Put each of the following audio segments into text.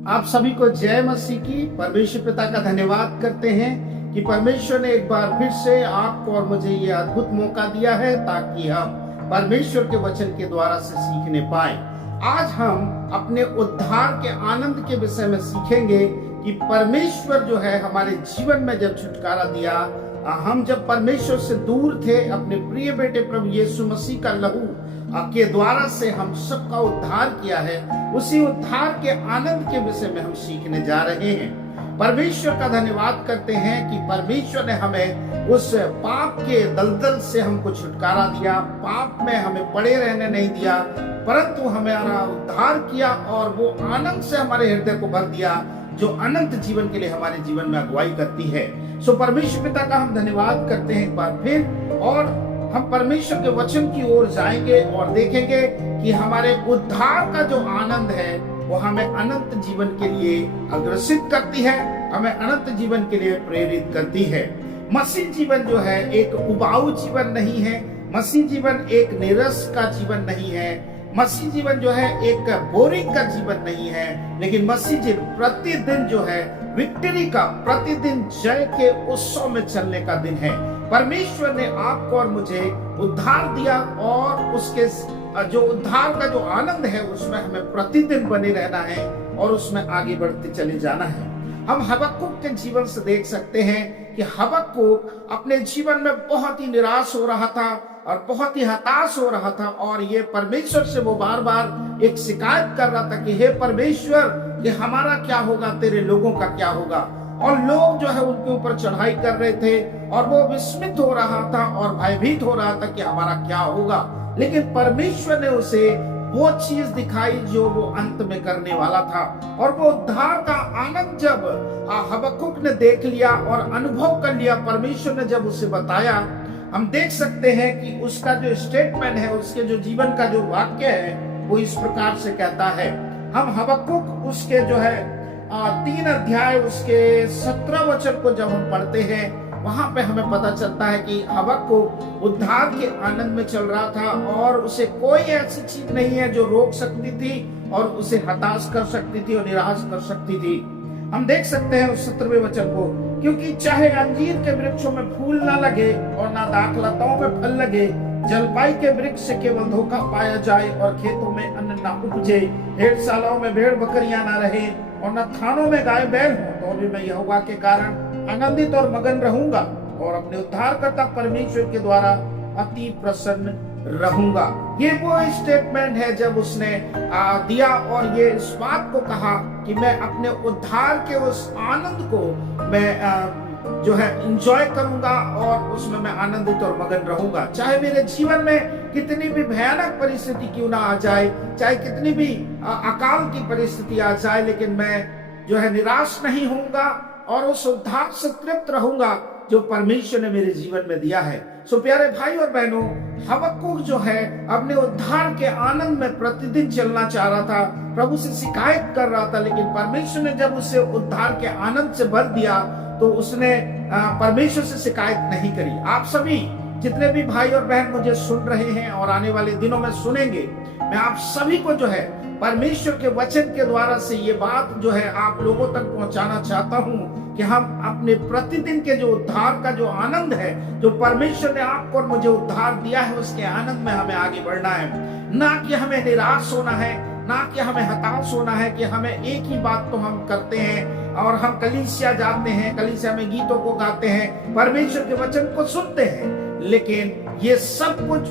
आप सभी को जय मसीह की। परमेश्वर पिता का धन्यवाद करते हैं कि परमेश्वर ने एक बार फिर से आपको और मुझे ये अद्भुत मौका दिया है ताकि हम परमेश्वर के वचन के द्वारा से सीखने पाए। आज हम अपने उद्धार के आनंद के विषय में सीखेंगे कि परमेश्वर जो है हमारे जीवन में जब छुटकारा दिया, हम जब परमेश्वर से दूर थे, अपने प्रिय बेटे प्रभु यीशु मसीह का लहू के द्वारा से हम सबका उद्धार किया है। उसी उद्धार के आनंद के विषय में हम सीखने जा रहे हैं। परमेश्वर का धन्यवाद करते हैं कि परमेश्वर ने हमें उस पाप के दलदल से हमको छुटकारा दिया, पाप में हमें पड़े रहने नहीं दिया, परंतु हमारा उद्धार किया और वो आनंद से हमारे हृदय को भर दिया जो अनंत जीवन के लिए हमारे जीवन में अगुवाई करती है। सो परमेश्वर पिता का हम धन्यवाद करते हैं एक बार फिर, और हम परमेश्वर के वचन की ओर जाएंगे और देखेंगे कि हमारे उद्धार का जो आनंद है वो हमें अनंत जीवन के लिए अग्रसित करती है, हमें अनंत जीवन के लिए प्रेरित करती है। मसीह जीवन जो है एक उबाऊ जीवन नहीं है, मसीह जीवन एक नीरस का जीवन नहीं है, मसीह जीवन जो है एक बोरिंग का जीवन नहीं है, लेकिन मसीह जीवन प्रतिदिन जो है विक्ट्री का, प्रतिदिन जय के उत्सव में चलने का दिन है। परमेश्वर ने आपको और मुझे उद्धार दिया और उसके जो उद्धार का जो आनंद है उसमें हमें प्रतिदिन बने रहना है और उसमें आगे बढ़ते चले जाना है। हम हबक्कुक के जीवन से देख सकते हैं कि हबक्कुक अपने जीवन में बहुत ही निराश हो रहा था और बहुत ही हताश हो रहा था, और ये परमेश्वर से वो बार बार एक शिकायत कर रहा था कि हे परमेश्वर, ये हमारा क्या होगा, तेरे लोगों का क्या होगा। और लोग जो है उनके ऊपर चढ़ाई कर रहे थे और वो विस्मित हो रहा था और भयभीत हो रहा था कि हमारा क्या होगा। लेकिन परमेश्वर ने उसे वो चीज दिखाई जो वो अंत में करने वाला था, और वो उद्धार का आनंद जब हबक्कुक ने देख लिया और अनुभव कर लिया, परमेश्वर ने जब उसे बताया, हम देख सकते हैं कि उसका जो स्टेटमेंट है, उसके जो जीवन का जो वाक्य है वो इस प्रकार से कहता है। हम हबक्कुक उसके जो है 3 अध्याय उसके 17 वचन को जब हम पढ़ते हैं, वहां पे हमें पता चलता है कि हबक्कुक उद्धार के आनंद में चल रहा था और उसे कोई ऐसी चीज नहीं है जो रोक सकती थी और उसे हताश कर सकती थी और निराश कर सकती थी। हम देख सकते हैं उस 17वें वचन को, क्योंकि चाहे अंजीर के वृक्षों में फूल ना लगे और ना दाखलताओं में फल लगे, जलपाई के वृक्ष से केवल धोखा पाया जाए और खेतों में अन्न ना उपजे, भेड़शालाओं में भेड़ बकरियां ना रहे और न थानों में गाय बैल हो, तो भी मैं यहोवा के कारण आनंदित और मगन रहूंगा और अपने उद्धारकर्ता परमेश्वर के द्वारा अति प्रसन्न रहूंगा। ये वो स्टेटमेंट है जब उसने दिया और ये इस बात को कहा कि मैं अपने उद्धार के उस आनंद को मैं जो है एंजॉय करूंगा और उसमें मैं आनंदित और मगन रहूंगा। चाहे मेरे जीवन में कितनी भी भयानक परिस्थिति क्यों ना आ जाए, चाहे कितनी भी अकाल की परिस्थिति आ जाए, लेकिन मैं जो है निराश नहीं होऊंगा और उस उद्धार से तृप्त रहूंगा जो परमेश्वर ने मेरे जीवन में दिया है। सो प्यारे भाई और बहनों, हबक्कुक जो है अपने उद्धार के आनंद में प्रतिदिन चलना चाह रहा था, प्रभु से शिकायत कर रहा था, लेकिन परमेश्वर ने जब उसे उद्धार के आनंद से भर दिया तो उसने परमेश्वर से शिकायत नहीं करी। आप सभी जितने भी भाई और बहन मुझे सुन रहे हैं और आने वाले दिनों में सुनेंगे, मैं आप सभी को जो है परमेश्वर के वचन के द्वारा से ये बात जो है आप लोगों तक पहुंचाना चाहता हूं कि हम अपने प्रतिदिन के जो उद्धार का जो आनंद है, जो परमेश्वर ने आपको और मुझे उद्धार दिया है, उसके आनंद में हमें आगे बढ़ना है। ना कि हमें निराश होना है, ना कि हमें हताश होना है कि हमें एक ही बात तो हम करते हैं और हम कलीसिया जाते हैं, कलीसिया में गीतों को गाते हैं, परमेश्वर के वचन को सुनते हैं, लेकिन ये सब कुछ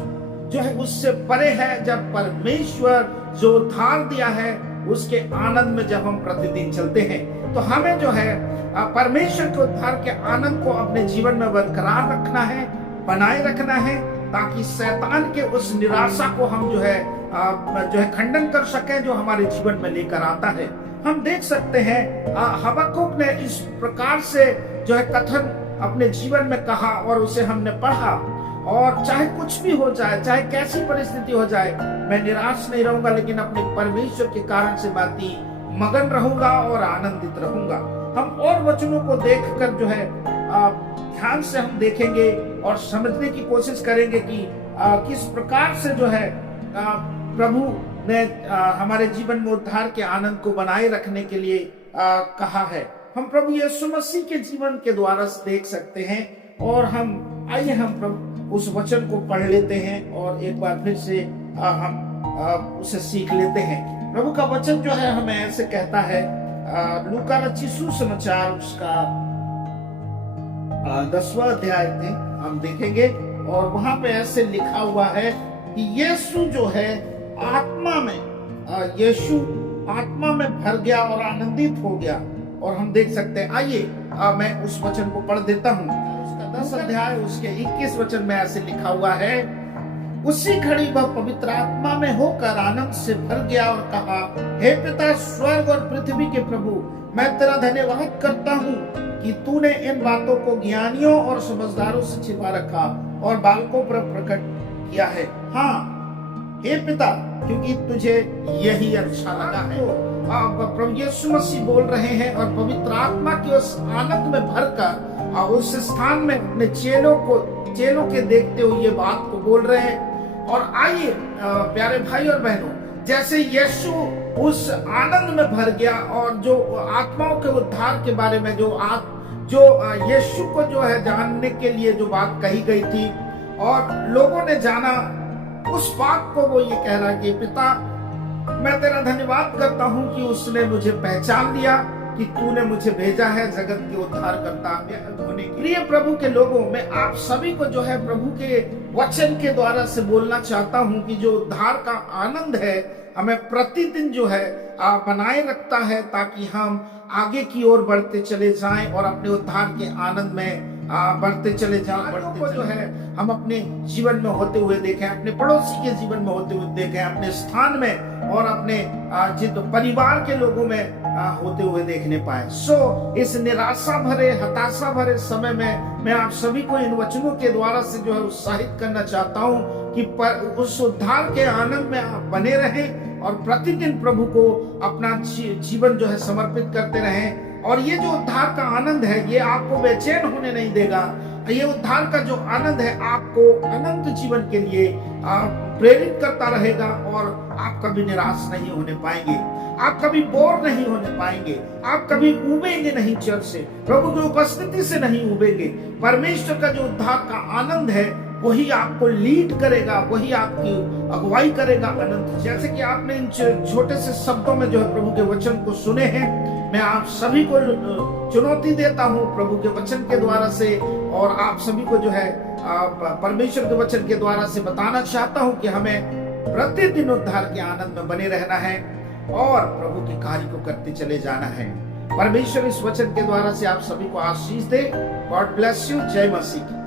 जो है उससे परे है। जब परमेश्वर जो उद्धार दिया है उसके आनंद में जब हम प्रतिदिन चलते हैं, तो हमें जो है परमेश्वर के उद्धार के आनंद को अपने जीवन में बरकरार रखना है, बनाए रखना है, ताकि शैतान के उस निराशा को हम जो है खंडन कर सकें जो हमारे जीवन में लेकर आता है। हम देख सकते हैं हबक्कुक ने इस प्रकार से जो है कथन अपने जीवन में कहा और उसे हमने पढ़ा, और चाहे कुछ भी हो जाए, चाहे कैसी परिस्थिति हो जाए, मैं निराश नहीं रहूंगा, लेकिन अपने परमेश्वर के कारण से बाती मगन रहूंगा और आनंदित रहूंगा। हम और वचनों को देखकर जो है ध्यान से हम देखेंगे और समझने की कोशिश करेंगे कि किस प्रकार से जो है प्रभु ने हमारे जीवन में उद्धार के आनंद को बनाए रखने के लिए कहा है। हम प्रभु यीशु मसीह के जीवन के द्वारा देख सकते हैं। और आइए हम प्रभु उस वचन को पढ़ लेते हैं और एक बार फिर से हम उसे सीख लेते हैं। प्रभु का वचन जो है हमें ऐसे कहता है, लूका रचित सुसमाचार उसका 10वां अध्याय में हम देखेंगे और वहां पे ऐसे लिखा हुआ है कि यीशु जो है यीशु आत्मा में भर गया और आनंदित हो गया। और हम देख सकते हैं, आइए मैं उस वचन को पढ़ देता हूँ। उसका 10 अध्याय उसके 21 वचन में ऐसे लिखा हुआ है, उसी घड़ी वह पवित्र आत्मा में होकर आनंद से भर गया और कहा, हे पिता स्वर्ग और पृथ्वी के प्रभु, मैं तेरा धन्यवाद करता हूँ कि तूने इन बातों को ज्ञानियों और समझदारों से छिपा रखा और बालकों पर प्रकट किया है। हाँ हे पिता, क्योंकि तुझे यही अच्छा लगा है। तो प्रभु यीशु मसीह बोल रहे हैं और पवित्र आत्मा के उस आनंद में भरकर उस स्थान में अपने चेलों के देखते हुए ये बात को बोल रहे हैं। और आइए प्यारे भाई और बहनों, जैसे यीशु उस आनंद में भर गया और जो आत्माओं के उद्धार के बारे में जो यीशु को जो है जानने के लिए जो बात कही गई थी और लोगों ने जाना, उस बात को वो ये कह रहा है कि पिता मैं तेरा धन्यवाद करता हूँ कि उसने मुझे पहचान लिया कि तूने मुझे भेजा है जगत के उद्धारकर्ता होने के लिए। प्रभु के लोगों, मैं आप सभी को जो है प्रभु के वचन के द्वारा से बोलना चाहता हूँ कि जो उद्धार का आनंद है हमें प्रतिदिन जो है बनाए रखता है, ताकि हम आगे की ओर बढ़ते चले जाएं और अपने उद्धार के आनंद में बढ़ते चले जाएं। जो है हम अपने जीवन में होते हुए देखें, अपने पड़ोसी के जीवन में होते हुए देखें, अपने स्थान में और अपने परिवार के लोगों में होते हुए देखने पाए। इस निराशा भरे हताशा भरे समय में मैं आप सभी को इन वचनों के द्वारा से जो है उत्साहित करना चाहता हूँ कि उस उद्धार के आनंद में आप बने रहें और प्रतिदिन प्रभु को अपना जीवन जो है समर्पित करते रहें। और ये जो उद्धार का आनंद है ये आपको बेचैन होने नहीं देगा। ये उद्धार का जो आनंद है आपको अनंत जीवन के लिए प्रेरित करता रहेगा और आप कभी निराश नहीं होने पाएंगे, आप कभी बोर नहीं होने पाएंगे, आप कभी उबेंगे नहीं चर्च से, प्रभु की उपस्थिति से नहीं उबेंगे। परमेश्वर का जो उद्धार का आनंद है वही आपको लीड करेगा, वही आपकी अगुवाई करेगा अनंत। जैसे कि आपने इन छोटे से शब्दों में जो है प्रभु के वचन को सुने हैं, मैं आप सभी को चुनौती देता हूँ प्रभु के वचन के द्वारा से, और आप सभी को जो है परमेश्वर के वचन के द्वारा से बताना चाहता हूँ कि हमें प्रतिदिन उद्धार के आनंद में बने रहना है और प्रभु के कार्य को करते चले जाना है। परमेश्वर इस वचन के द्वारा से आप सभी को आशीष दे। God bless you. जय मसीह।